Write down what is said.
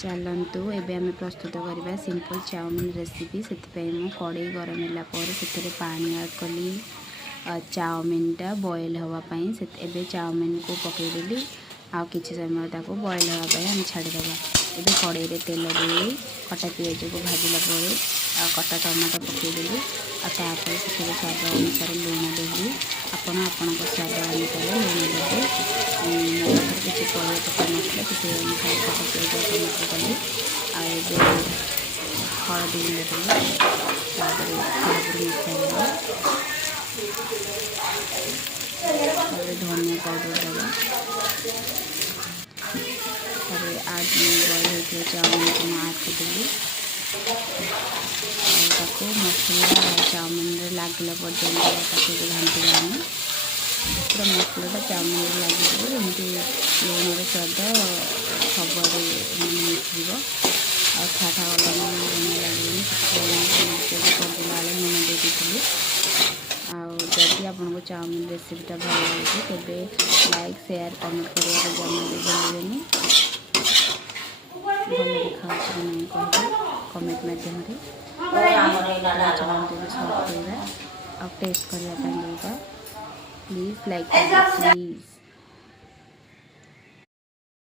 चलतु एबे आम प्रस्तुत करवा सिंपल चाउमिन रेसिपी से कड़े गरम है पानी ऐड कली चाउमिनटा बॉयल हाँपाई से चाउमिन को पकईदेली आ कि समय ताको बॉयल हाँपाई आम छाड़ीदे एबे कड़े तेल दे कटा पिज को भाजला कटा टमाटो पकईदेली आपर से स्वाद अनुसार लुण देली आपण स्वाद अनुसार लुण देते मो किसी परिया पका ना से अनुसार कटा पिज टमाटो कली आगे हलदी गुंड देली धनिया पाउडर देवा आज बॉयल होते चाउमिन को आड करदेली मसला चाउमिन लगला पर्यटन घाटी आनी पूरा मसलाटा चाउमिन लगे एमती लुणर स्वाद सबरे मिसो ठाठा गला लुण लगे करदेला लुण दे दी आदि आपको चाउमिन रेसिपीटा भल लगे तेज लाइक शेयर कमेंट कर जमा भी भूलें भल देखा नहीं कह कमेंट मध्यम चलते सर्व करवा टेस्ट करने प्लीज लाइक प्लीज।